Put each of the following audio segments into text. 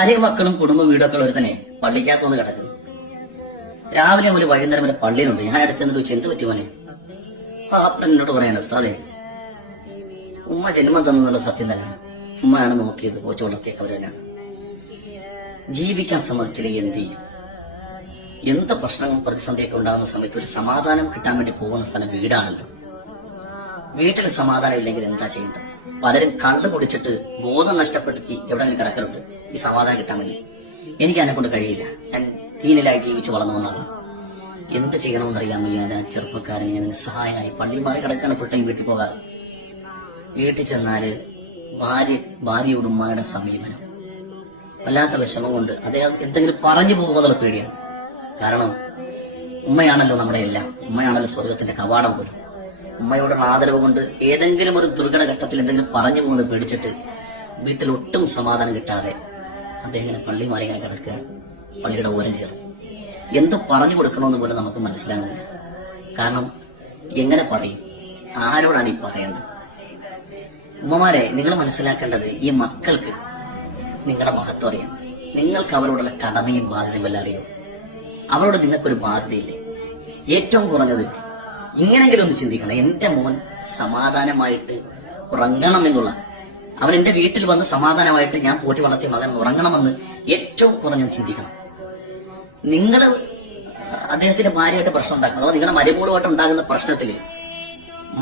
ഭാര്യ മക്കളും കുടുംബ വീടൊക്കെ ഒരു തന്നെ പള്ളിക്കകത്തൊന്ന് കിടക്കുന്നു. രാവിലെ ഒരു വൈകുന്നേരം വരെ പള്ളിയിലുണ്ട്. ഞാൻ അടുത്ത് എന്നിട്ട് ചോദിച്ചു, എന്ത് പറ്റി മോനെ? അപ്പം എന്നോട് പറയാനോ ഉസ്താദേ, ഉമ്മ ജന്മം തന്നുള്ള സത്യം തന്നെയാണ്. ഉമ്മയാണ് നോക്കിയത്, പോറ്റി വളർത്തിയൊക്കെ അവർ തന്നെയാണ്. ജീവിക്കാൻ സമ്മതിച്ചില്ലെങ്കിൽ എന്ത് ചെയ്യും? എന്ത് പ്രശ്നവും പ്രതിസന്ധിയൊക്കെ ഉണ്ടാകുന്ന സമയത്ത് ഒരു സമാധാനം കിട്ടാൻ വേണ്ടി പോകുന്ന സ്ഥലം വീടാണല്ലോ. വീട്ടിൽ സമാധാനം ഇല്ലെങ്കിൽ എന്താ ചെയ്യേണ്ടത്? പലരും കള്ളു കുടിച്ചിട്ട് ബോധം നഷ്ടപ്പെടുത്തി എവിടെയെങ്കിലും കിടക്കലുണ്ട് ഈ സമാധാനം കിട്ടാൻ വേണ്ടി. എനിക്ക് എന്നെ കൊണ്ട് കഴിയില്ല. ഞാൻ ദീനിലായി ജീവിച്ച് വളർന്നു വന്നതാണ്. എന്ത് ചെയ്യണമെന്നറിയാൻ വയ്യാതെ ചെറുപ്പക്കാരന് ഞാൻ സഹായമായി പള്ളി മാറി കിടക്കാണ് ഫുൾ ടൈം വീട്ടിൽ പോകാറ്. വീട്ടിൽ ചെന്നാല് ഭാര്യയോട് ഉമ്മയുടെ സമീപനം വല്ലാത്ത വിഷമം കൊണ്ട് അദ്ദേഹം എന്തെങ്കിലും പറഞ്ഞു പോകുമെന്നുള്ള പേടിയാണ്. കാരണം ഉമ്മയാണല്ലോ നമ്മുടെ എല്ലാം. ഉമ്മയാണല്ലോ സ്വർഗത്തിന്റെ കവാടം പോലും. ഉമ്മയോടുള്ള ആദരവ് കൊണ്ട് ഏതെങ്കിലും ഒരു ദുർഘട ഘട്ടത്തിൽ എന്തെങ്കിലും പറഞ്ഞു പോകുന്നത് പേടിച്ചിട്ട് വീട്ടിൽ ഒട്ടും സമാധാനം കിട്ടാതെ അദ്ദേഹം ഇങ്ങനെ പള്ളി മാറി ഇങ്ങനെ കിടക്കുക, പള്ളിയുടെ ഓരം ചേർന്ന്. എന്ത് പറഞ്ഞു കൊടുക്കണമെന്ന് പോലും നമുക്ക് മനസ്സിലാകുന്നില്ല. കാരണം എങ്ങനെ പറയും? ആരോടാണ് ഈ പറയേണ്ടത്? ഉമ്മമാരെ, നിങ്ങൾ മനസ്സിലാക്കേണ്ടത്, ഈ മക്കൾക്ക് നിങ്ങളുടെ മഹത്വം അറിയാം. നിങ്ങൾക്ക് അവരോടുള്ള കടമയും ബാധ്യതയും എല്ലാം അറിയോ? അവരോട് നിങ്ങൾക്കൊരു ബാധ്യതയില്ലേ? ഏറ്റവും കുറഞ്ഞത് ഇങ്ങനെങ്കിലും ഒന്ന് ചിന്തിക്കണം. എന്റെ മോൻ സമാധാനമായിട്ട് ഉറങ്ങണം എന്നുള്ള, അവൻ എന്റെ വീട്ടിൽ വന്ന് സമാധാനമായിട്ട് ഞാൻ പോറ്റി വളർത്തിയ മകൻ ഉറങ്ങണമെന്ന് ഏറ്റവും കുറഞ്ഞത് ചിന്തിക്കണം. നിങ്ങൾ അദ്ദേഹത്തിന്റെ ഭാര്യയായിട്ട് പ്രശ്നം ഉണ്ടാക്കണം, അഥവാ നിങ്ങളുടെ മരുമോളുമായിട്ട് ഉണ്ടാകുന്ന പ്രശ്നത്തില്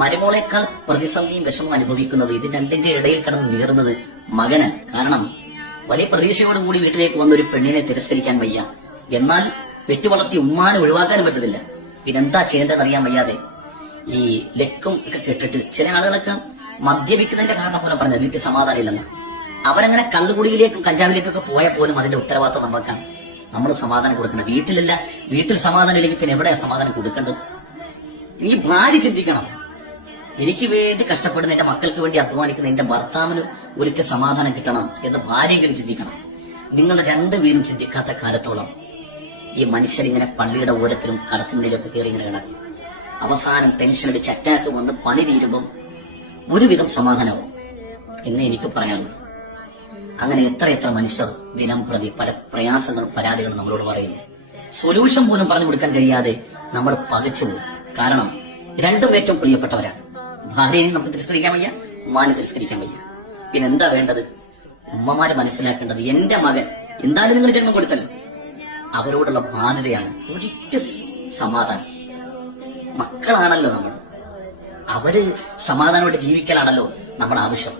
മരുമോളേക്കാൾ പ്രതിസന്ധിയും വിഷമം അനുഭവിക്കുന്നത് ഇത് രണ്ടിന്റെ ഇടയിൽ കിടന്ന് നീറുന്നത് മകന്. കാരണം വലിയ പ്രതീക്ഷയോടുകൂടി വീട്ടിലേക്ക് വന്ന ഒരു പെണ്ണിനെ തിരസ്കരിക്കാൻ വയ്യ, എന്നാൽ പെറ്റുവളർത്തി ഉമ്മാനെ ഒഴിവാക്കാനും പറ്റത്തില്ല. പിന്നെന്താ ചെയ്യേണ്ടതെന്ന് അറിയാൻ വയ്യാതെ ഈ ലക്കും ഒക്കെ കേട്ടിട്ട് ചില ആളുകളൊക്കെ മദ്യപിക്കുന്നതിന്റെ കാരണം പോലും പറഞ്ഞ വീട്ടിൽ സമാധാനം ഇല്ലെന്ന്. അവരങ്ങനെ കള്ളുകുടിയിലേക്കും കഞ്ചാവിലേക്കൊക്കെ പോയാൽ പോലും അതിന്റെ ഉത്തരവാദിത്വം നമുക്കാണ്. നമ്മൾ സമാധാനം കൊടുക്കണം. വീട്ടിലില്ല, വീട്ടിൽ സമാധാനം ഇല്ലെങ്കിൽ പിന്നെ എവിടെയാ സമാധാനം കൊടുക്കേണ്ടത്? ഈ ഭാര്യ ചിന്തിക്കണം, എനിക്ക് വേണ്ടി കഷ്ടപ്പെടുന്ന എന്റെ മക്കൾക്ക് വേണ്ടി അധ്വാനിക്കുന്ന എന്റെ ഭർത്താവിന് ഒരിക്കൽ സമാധാനം കിട്ടണം എന്ന് ഭാര്യയെങ്കിലും ചിന്തിക്കണം. നിങ്ങൾ രണ്ടുപേരും ചിന്തിക്കാത്ത കാലത്തോളം ഈ മനുഷ്യരിങ്ങനെ പള്ളിയുടെ ഓരത്തിലും കടത്തിനിടയിലൊക്കെ കയറി ഇങ്ങനെ കിടക്കും. അവസാനം ടെൻഷൻ അടിച്ച് അറ്റാക്ക് വന്ന് പണി തീരുമ്പം ഒരുവിധം സമാധാനമാവും എന്ന് എനിക്ക് പറയാനുള്ളൂ. അങ്ങനെ എത്ര മനുഷ്യർ ദിനം പ്രതി പല പ്രയാസങ്ങളും പരാതികളും നമ്മളോട് പറയുന്നു. സൊല്യൂഷൻ പോലും പറഞ്ഞു കൊടുക്കാൻ കഴിയാതെ നമ്മൾ പകച്ചു പോകും. കാരണം രണ്ടും ഏറ്റവും പ്രിയപ്പെട്ടവരാണ്. ഭാര്യയെ നമുക്ക് തിരസ്കരിക്കാൻ വയ്യ, ഉമ്മാനെ തിരസ്കരിക്കാൻ വയ്യ. പിന്നെ എന്താ വേണ്ടത്? ഉമ്മമാര് മനസ്സിലാക്കേണ്ടത്, എന്റെ മകൻ എന്തായാലും നിങ്ങൾ ജന്മം കൊടുത്തല്ലോ, അവരോടുള്ള ബാധ്യതയാണ് ഒരിക്കൽ സമാധാനം. മക്കളാണല്ലോ നമ്മൾ, അവര് സമാധാനമായിട്ട് ജീവിക്കലാണല്ലോ നമ്മുടെ ആവശ്യം.